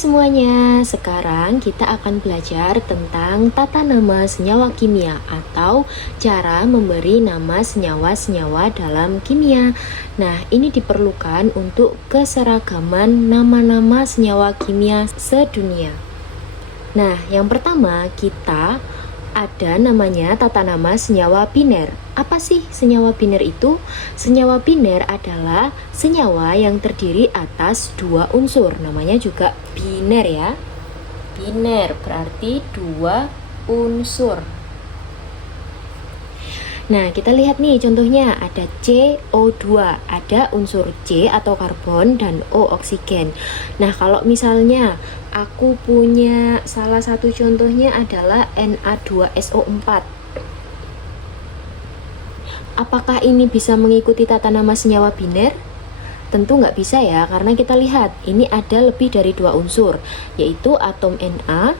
Semuanya, sekarang kita akan belajar tentang tata nama senyawa kimia atau cara memberi nama senyawa-senyawa dalam kimia. Nah, ini diperlukan untuk keseragaman nama-nama senyawa kimia sedunia. Nah, yang pertama kita ada namanya tata nama senyawa biner. Apa sih senyawa biner itu? Senyawa biner adalah senyawa yang terdiri atas dua unsur. Namanya juga biner ya. Biner berarti dua unsur. Nah, kita lihat nih contohnya ada CO2, ada unsur C atau karbon dan O oksigen. Nah, kalau misalnya aku punya salah satu contohnya adalah Na2SO4. Apakah ini bisa mengikuti tata nama senyawa biner? Tentu nggak bisa ya, karena kita lihat ini ada lebih dari dua unsur, yaitu atom Na,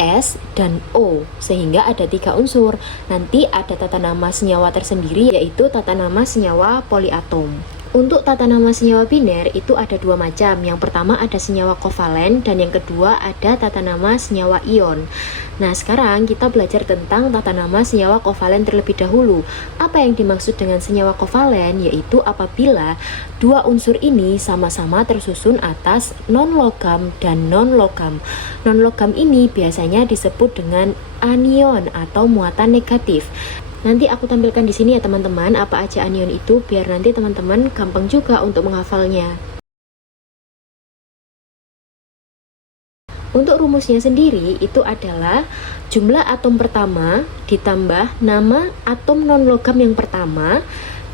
S, dan O, sehingga ada tiga unsur. Nanti ada tata nama senyawa tersendiri, yaitu tata nama senyawa poliatom. Untuk tata nama senyawa biner itu ada dua macam. Yang pertama ada senyawa kovalen dan yang kedua ada tata nama senyawa ion. Nah, sekarang kita belajar tentang tata nama senyawa kovalen terlebih dahulu. Apa yang dimaksud dengan senyawa kovalen? Yaitu apabila dua unsur ini sama-sama tersusun atas non-logam dan non-logam. Non-logam ini biasanya disebut dengan anion atau muatan negatif. Nanti aku tampilkan di sini ya teman-teman apa aja anion itu biar nanti teman-teman gampang juga untuk menghafalnya. Untuk rumusnya sendiri itu adalah jumlah atom pertama ditambah nama atom non-logam yang pertama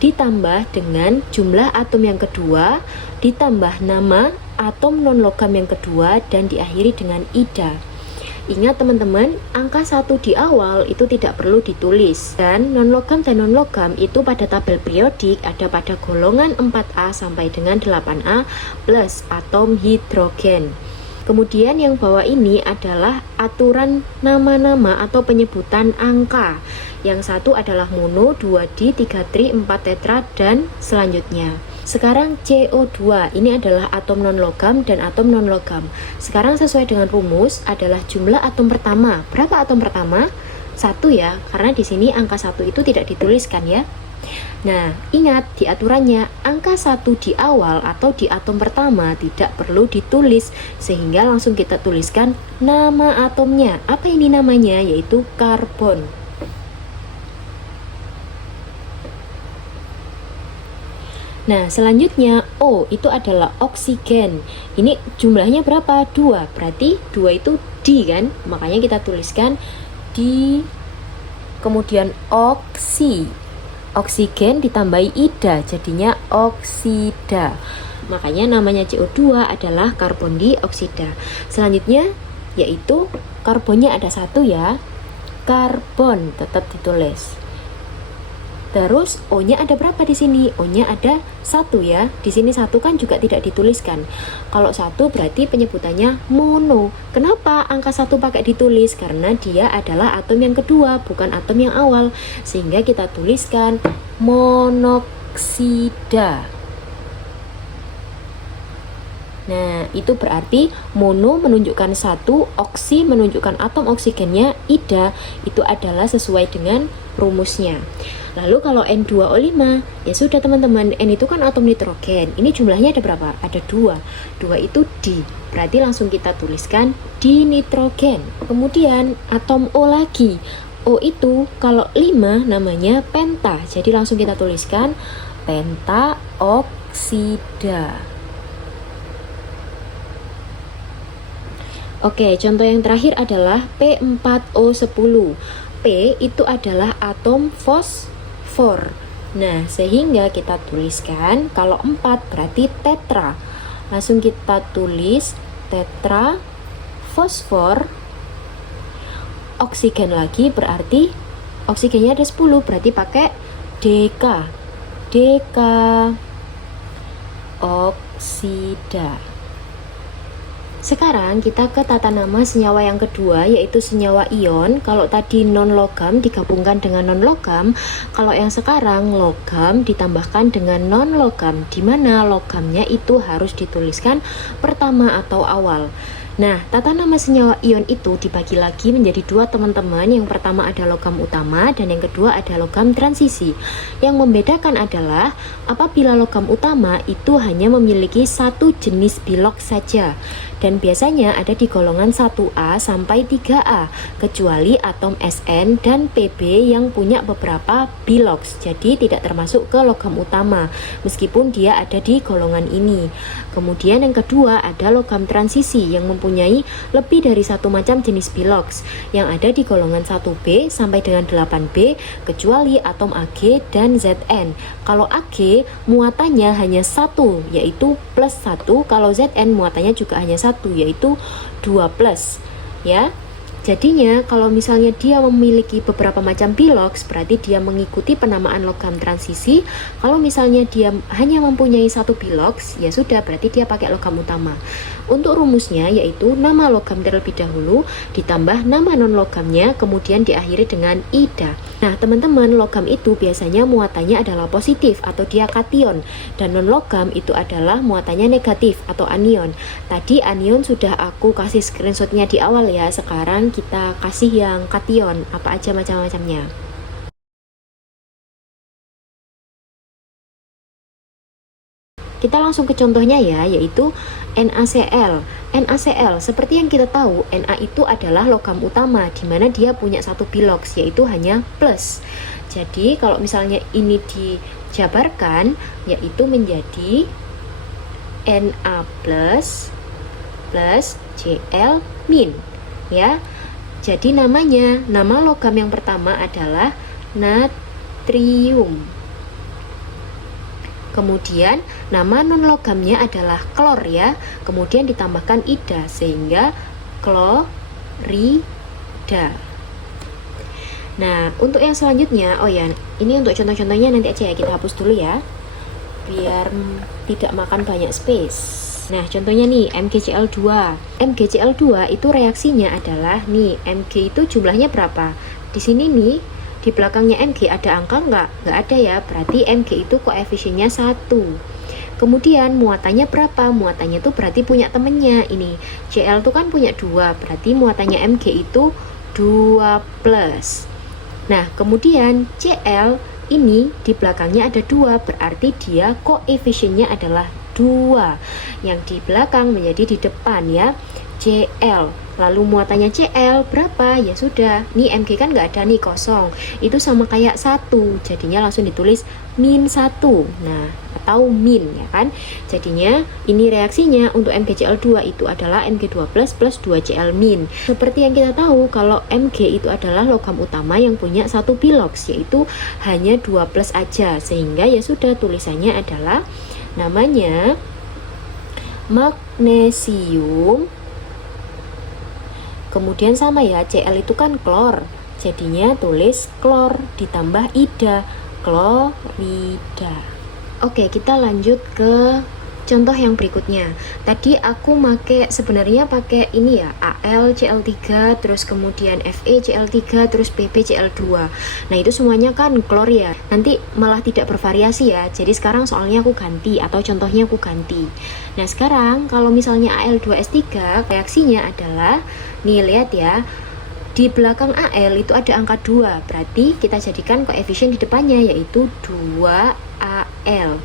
ditambah dengan jumlah atom yang kedua ditambah nama atom non-logam yang kedua dan diakhiri dengan ida. Ingat teman-teman, angka 1 di awal itu tidak perlu ditulis. Dan non-logam dan non-logam itu pada tabel periodik ada pada golongan 4A sampai dengan 8A plus atom hidrogen. Kemudian yang bawah ini adalah aturan nama-nama atau penyebutan angka. Yang satu adalah mono, 2D, 3 tri, 4 tetra, dan selanjutnya. Sekarang CO2 ini adalah atom non-logam dan atom non-logam. Sekarang sesuai dengan rumus adalah jumlah atom pertama. Berapa atom pertama? 1 ya, karena di sini angka 1 itu tidak dituliskan ya. Nah, ingat di aturannya angka 1 di awal atau di atom pertama tidak perlu ditulis, sehingga langsung kita tuliskan nama atomnya. Apa ini namanya? Yaitu karbon. Nah, selanjutnya O itu adalah oksigen. Ini jumlahnya berapa? 2. Berarti 2 itu D kan? Makanya kita tuliskan D. Kemudian oksi. Oksigen ditambahi ida jadinya oksida. Makanya namanya CO2 adalah karbon dioksida. Selanjutnya yaitu karbonnya ada 1 ya. Karbon tetap ditulis. Terus O-nya ada berapa di sini? O-nya ada 1 ya. Di sini 1 kan juga tidak dituliskan. Kalau 1 berarti penyebutannya mono. Kenapa angka 1 pakai ditulis? Karena dia adalah atom yang kedua, bukan atom yang awal. Sehingga kita tuliskan monoksida. Nah, itu berarti mono menunjukkan 1, oksi menunjukkan atom oksigennya, ida itu adalah sesuai dengan rumusnya. Lalu kalau N2O5, ya sudah teman-teman, N itu kan atom nitrogen. Ini jumlahnya ada berapa? Ada 2. 2 itu D. Berarti langsung kita tuliskan dinitrogen. Kemudian atom O lagi. O itu kalau 5 namanya penta. Jadi langsung kita tuliskan pentaoksida. Oke, contoh yang terakhir adalah P4O10. P itu adalah atom fosfor. Nah, sehingga kita tuliskan kalau 4 berarti tetra. Langsung kita tulis tetra fosfor. Oksigen lagi berarti oksigennya ada 10, berarti pakai deka. Deka oksida. Sekarang kita ke tata nama senyawa yang kedua, yaitu senyawa ion. Kalau tadi non-logam digabungkan dengan non-logam, kalau yang sekarang logam ditambahkan dengan non-logam, di mana logamnya itu harus dituliskan pertama atau awal. Nah, tata nama senyawa ion itu dibagi lagi menjadi dua teman-teman. Yang pertama ada logam utama dan yang kedua ada logam transisi. Yang membedakan adalah apabila logam utama itu hanya memiliki satu jenis biloks saja dan biasanya ada di golongan 1A sampai 3A, kecuali atom Sn dan Pb yang punya beberapa biloks, jadi tidak termasuk ke logam utama meskipun dia ada di golongan ini. Kemudian yang kedua ada logam transisi yang mempunyai lebih dari satu macam jenis biloks yang ada di golongan 1B sampai dengan 8B, kecuali atom Ag dan Zn. Kalau Ag muatannya hanya satu, yaitu plus 1, kalau Zn muatannya juga hanya satu, yaitu 2 plus ya. Jadinya kalau misalnya dia memiliki beberapa macam biloks, berarti dia mengikuti penamaan logam transisi. Kalau misalnya dia hanya mempunyai satu biloks, ya sudah, berarti dia pakai logam utama. Untuk rumusnya yaitu nama logam terlebih dahulu ditambah nama non logamnya, kemudian diakhiri dengan ida. Nah teman-teman, logam itu biasanya muatannya adalah positif atau dia kation, dan non logam itu adalah muatannya negatif atau anion. Tadi anion sudah aku kasih screenshotnya di awal ya, sekarang kita kasih yang kation, apa aja macam-macamnya. Kita langsung ke contohnya ya, yaitu NaCl. NaCl, seperti yang kita tahu, Na itu adalah logam utama, di mana dia punya satu biloks, yaitu hanya plus. Jadi kalau misalnya ini dijabarkan, yaitu menjadi Na plus Cl min, ya. Jadi nama logam yang pertama adalah natrium. Kemudian nama non logamnya adalah klor ya. Kemudian ditambahkan ida sehingga klorida. Nah, untuk yang selanjutnya, oh ya, ini untuk contoh-contohnya nanti aja ya, kita hapus dulu ya, biar tidak makan banyak space. Nah, contohnya nih, MgCl2. MgCl2 itu reaksinya adalah nih, Mg itu jumlahnya berapa? Di sini nih, di belakangnya Mg ada angka nggak? Nggak ada ya, berarti Mg itu koefisiennya 1. Kemudian muatannya berapa? Muatannya itu berarti punya temennya. Ini Cl itu kan punya 2, berarti muatannya Mg itu 2 plus. Nah, kemudian Cl ini di belakangnya ada 2, berarti dia koefisiennya adalah 2. Yang di belakang menjadi di depan ya, Cl. Lalu muatannya Cl berapa? Ya sudah, nih Mg kan nggak ada nih, kosong. Itu sama kayak 1, jadinya langsung ditulis min 1. Nah, atau min ya kan. Jadinya ini reaksinya untuk MgCl2 itu adalah Mg2 plus 2Cl min. Seperti yang kita tahu, kalau Mg itu adalah logam utama yang punya satu biloks, yaitu hanya 2 plus aja. Sehingga ya sudah, tulisannya adalah namanya magnesium. Kemudian sama ya, Cl itu kan klor, jadinya tulis klor ditambah ida, klorida. Oke, kita lanjut ke contoh yang berikutnya. Tadi aku sebenarnya pakai ini ya, AlCl3, terus kemudian FeCl3, terus BbCl2. Nah itu semuanya kan klor ya, nanti malah tidak bervariasi ya. Jadi sekarang soalnya aku ganti, atau contohnya aku ganti. Nah sekarang kalau misalnya Al2S3, reaksinya adalah, nih lihat ya, di belakang Al itu ada angka 2, berarti kita jadikan koefisien di depannya yaitu 2Al.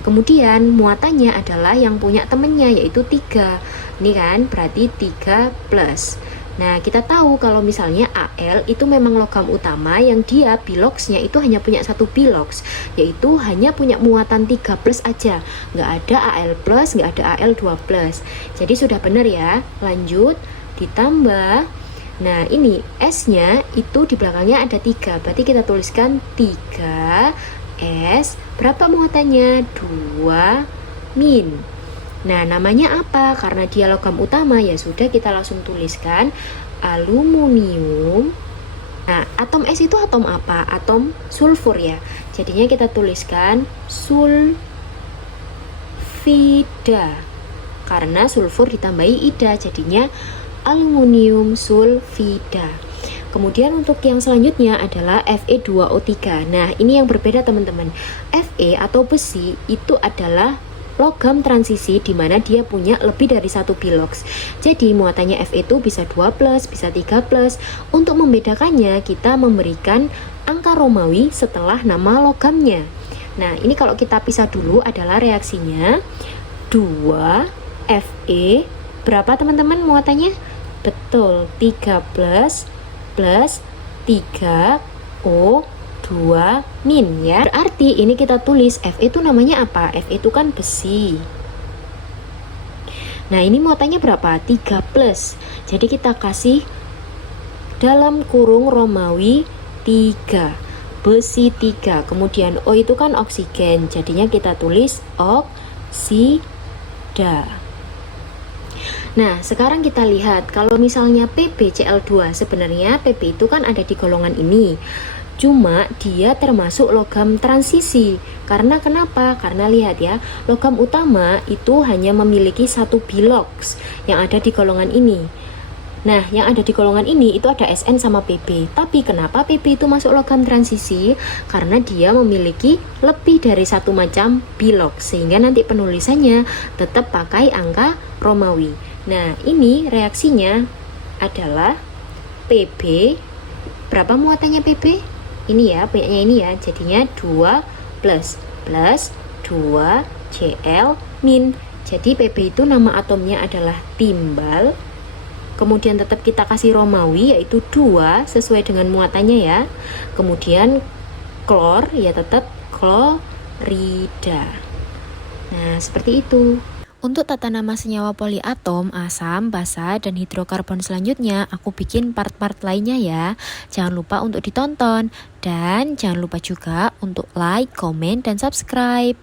Kemudian muatannya adalah yang punya temennya yaitu 3. Ini kan berarti 3 plus. Nah, kita tahu kalau misalnya Al itu memang logam utama yang dia biloksnya itu hanya punya satu biloks, yaitu hanya punya muatan 3 plus aja. Nggak ada Al plus, nggak ada Al 2 plus. Jadi sudah benar ya. Lanjut, ditambah. Nah, ini S-nya itu di belakangnya ada 3. Berarti kita tuliskan 3 S, berapa muatannya? 2 min. Nah, namanya apa? Karena dia logam utama, ya sudah kita langsung tuliskan aluminium. Nah, atom S itu atom apa? Atom sulfur ya. Jadinya kita tuliskan sulfida. Karena sulfur ditambahi ida, jadinya aluminium sulfida. Kemudian untuk yang selanjutnya adalah Fe2O3. Nah, ini yang berbeda teman-teman. Fe atau besi itu adalah logam transisi di mana dia punya lebih dari 1 bilox. Jadi muatannya Fe itu bisa 2+, bisa 3+. Untuk membedakannya kita memberikan angka Romawi setelah nama logamnya. Nah, ini kalau kita pisah dulu adalah reaksinya 2 Fe berapa teman-teman muatannya? Betul, 3+ plus 3O2- ya. Berarti ini kita tulis Fe itu namanya apa? Fe itu kan besi. Nah, ini muatannya berapa? 3+. Jadi kita kasih dalam kurung Romawi 3. Besi 3. Kemudian O itu kan oksigen. Jadinya kita tulis oksida. Nah, sekarang kita lihat kalau misalnya PbCl2, sebenarnya Pb itu kan ada di golongan ini. Cuma dia termasuk logam transisi. Karena kenapa? Karena lihat ya, logam utama itu hanya memiliki 1 bilox yang ada di golongan ini. Nah, yang ada di golongan ini itu ada Sn sama Pb. Tapi kenapa Pb itu masuk logam transisi? Karena dia memiliki lebih dari 1 macam bilox, sehingga nanti penulisannya tetap pakai angka Romawi. Nah, ini reaksinya adalah Pb. Berapa muatannya Pb? Ini ya, banyaknya ini ya. Jadinya 2 plus 2 Cl-. Jadi Pb itu nama atomnya adalah timbal. Kemudian tetap kita kasih Romawi yaitu 2 sesuai dengan muatannya ya. Kemudian klor ya tetap klorida. Nah, seperti itu. Untuk tata nama senyawa poliatom, asam, basa, dan hidrokarbon selanjutnya aku bikin part-part lainnya ya. Jangan lupa untuk ditonton. Dan jangan lupa juga untuk like, komen, dan subscribe.